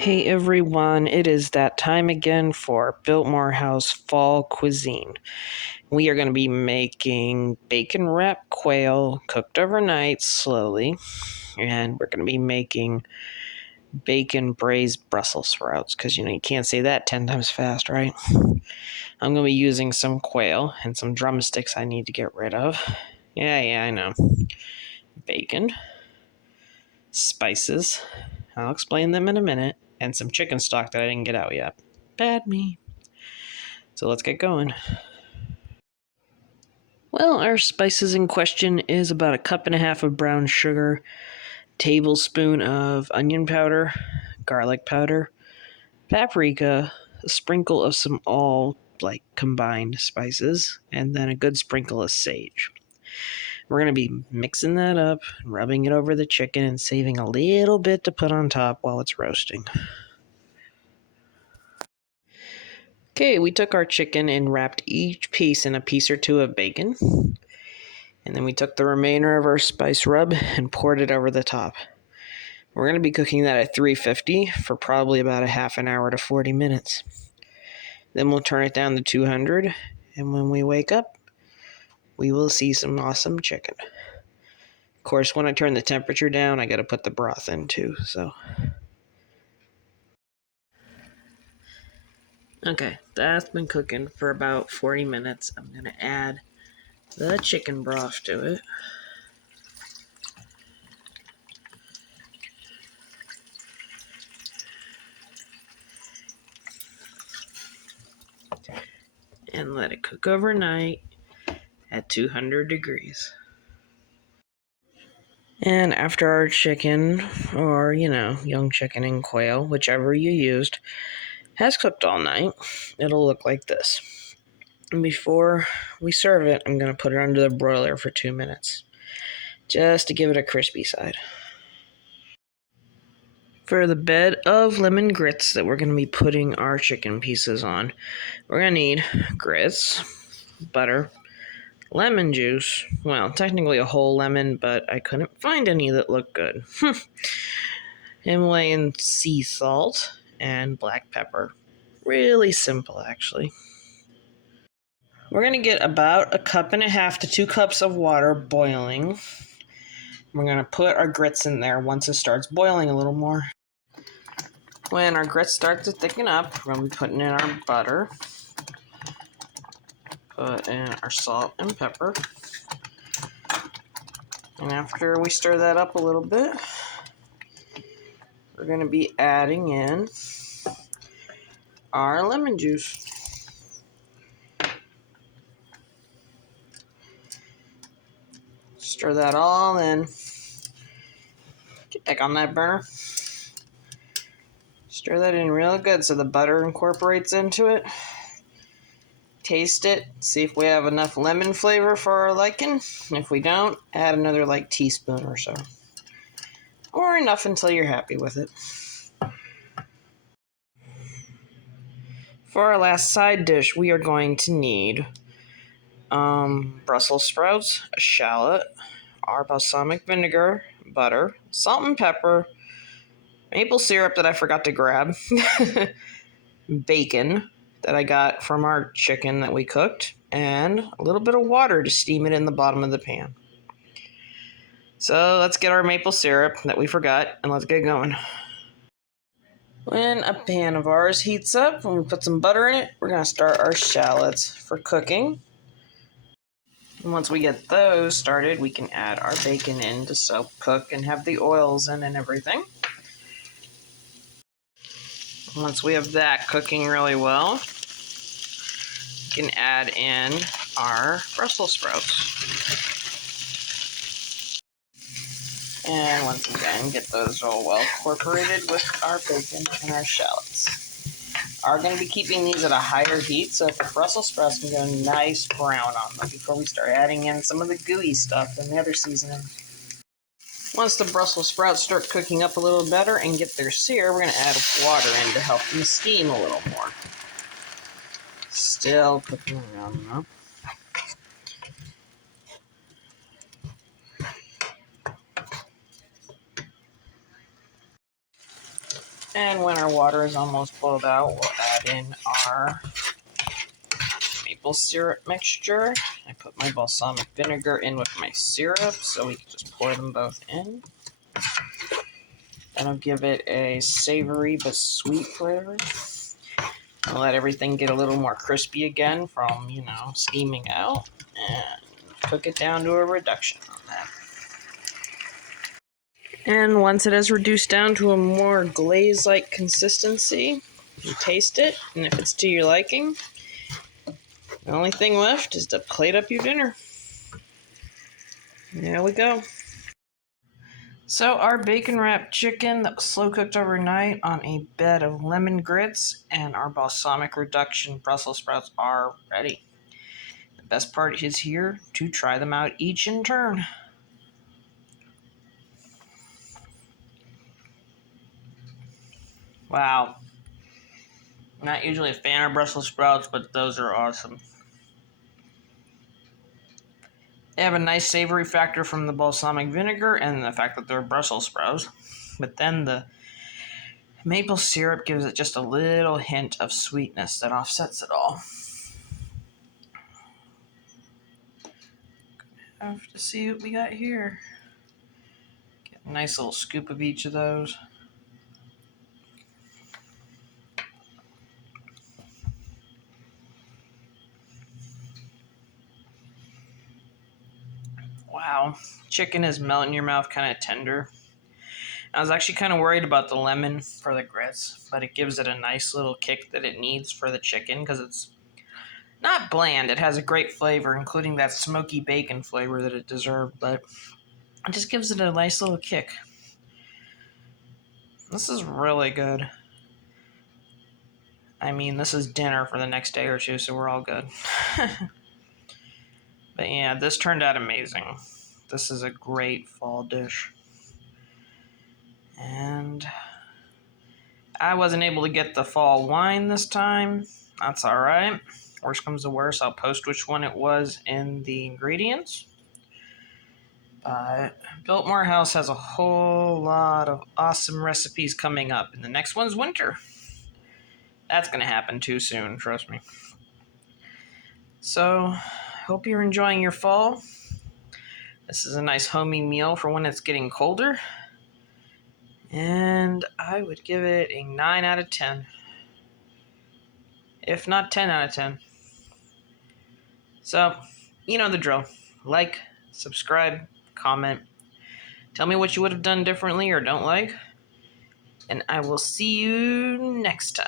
Hey everyone, it is that time again for Biltmore House Fall Cuisine. We are going to be making bacon wrapped quail cooked overnight slowly, and we're going to be making bacon braised Brussels sprouts because you can't say that 10 times fast, right? I'm going to be using some quail and some drumsticks I need to get rid of. Yeah, I know. Bacon, spices, I'll explain them in a minute, and some chicken stock that I didn't get out yet. Bad me. So let's get going. Well, our spices in question is about 1.5 cups of brown sugar, tablespoon of onion powder, garlic powder, paprika, a sprinkle of some all combined spices, and then a good sprinkle of sage. We're going to be mixing that up, rubbing it over the chicken, and saving a little bit to put on top while it's roasting. Okay, we took our chicken and wrapped each piece in a piece or two of bacon. And then we took the remainder of our spice rub and poured it over the top. We're going to be cooking that at 350 for probably about a half an hour to 40 minutes. Then we'll turn it down to 200, and when we wake up, we will see some awesome chicken. Of course, when I turn the temperature down, I got to put the broth in too, so. Okay, that's been cooking for about 40 minutes. I'm going to add the chicken broth to it. And let it cook overnight at 200 degrees. And after our chicken, or young chicken and quail, whichever you used, has cooked all night, it'll look like this. And before we serve it, I'm going to put it under the broiler for 2 minutes, just to give it a crispy side. For the bed of lemon grits that we're going to be putting our chicken pieces on, we're going to need grits, butter, lemon juice, well, technically a whole lemon, but I couldn't find any that looked good. Himalayan sea salt, and black pepper. Really simple, actually. We're going to get about 1.5 cups to 2 cups of water boiling. We're going to put our grits in there once it starts boiling a little more. When our grits start to thicken up, we're going to be putting in our butter. Put in our salt and pepper. And after we stir that up a little bit, we're going to be adding in our lemon juice. Stir that all in. Get back on that burner. Stir that in real good so the butter incorporates into it. Taste it. See if we have enough lemon flavor for our liking. If we don't, add another teaspoon or so. Or enough until you're happy with it. For our last side dish, we are going to need Brussels sprouts, a shallot, our balsamic vinegar, butter, salt and pepper, maple syrup that I forgot to grab, bacon that I got from our chicken that we cooked, and a little bit of water to steam it in the bottom of the pan. So let's get our maple syrup that we forgot, and let's get going. When a pan of ours heats up and we put some butter in it, we're going to start our shallots for cooking. And once we get those started, we can add our bacon in to cook and have the oils in and everything. Once we have that cooking really well, we can add in our Brussels sprouts. And once again, get those all well incorporated with our bacon and our shallots. Are going to be keeping these at a higher heat, so if the Brussels sprouts can go nice brown on them before we start adding in some of the gooey stuff and the other seasoning. Once the Brussels sprouts start cooking up a little better and get their sear, we're going to add water in to help them steam a little more. Still cooking around though. And when our water is almost boiled out, we'll add in our maple syrup mixture. I put my balsamic vinegar in with my syrup, so we can just pour them both in. That'll give it a savory but sweet flavor. I'll let everything get a little more crispy again from, steaming out, and cook it down to a reduction on that. And once it is reduced down to a more glaze-like consistency, you taste it, and if it's to your liking, the only thing left is to plate up your dinner. There we go. So our bacon-wrapped chicken that was slow-cooked overnight on a bed of lemon grits and our balsamic reduction Brussels sprouts are ready. The best part is here to try them out each in turn. Wow. I'm not usually a fan of Brussels sprouts, but those are awesome. They have a nice savory factor from the balsamic vinegar and the fact that they're Brussels sprouts. But then the maple syrup gives it just a little hint of sweetness that offsets it all. Have to see what we got here. Get a nice little scoop of each of those. Wow, chicken is melt in your mouth, kind of tender. I was actually kind of worried about the lemon for the grits, but it gives it a nice little kick that it needs for the chicken because it's not bland. It has a great flavor, including that smoky bacon flavor that it deserved, but it just gives it a nice little kick. This is really good. I mean, this is dinner for the next day or two, so we're all good. But yeah, this turned out amazing. This is a great fall dish. And I wasn't able to get the fall wine this time. That's all right. Worst comes to worst, I'll post which one it was in the ingredients. But Biltmore House has a whole lot of awesome recipes coming up, and the next one's winter. That's going to happen too soon, trust me. So, hope you're enjoying your fall. This is a nice homey meal for when it's getting colder. And I would give it a 9 out of 10. If not 10 out of 10. So, you know the drill. Like, subscribe, comment. Tell me what you would have done differently or don't like. And I will see you next time.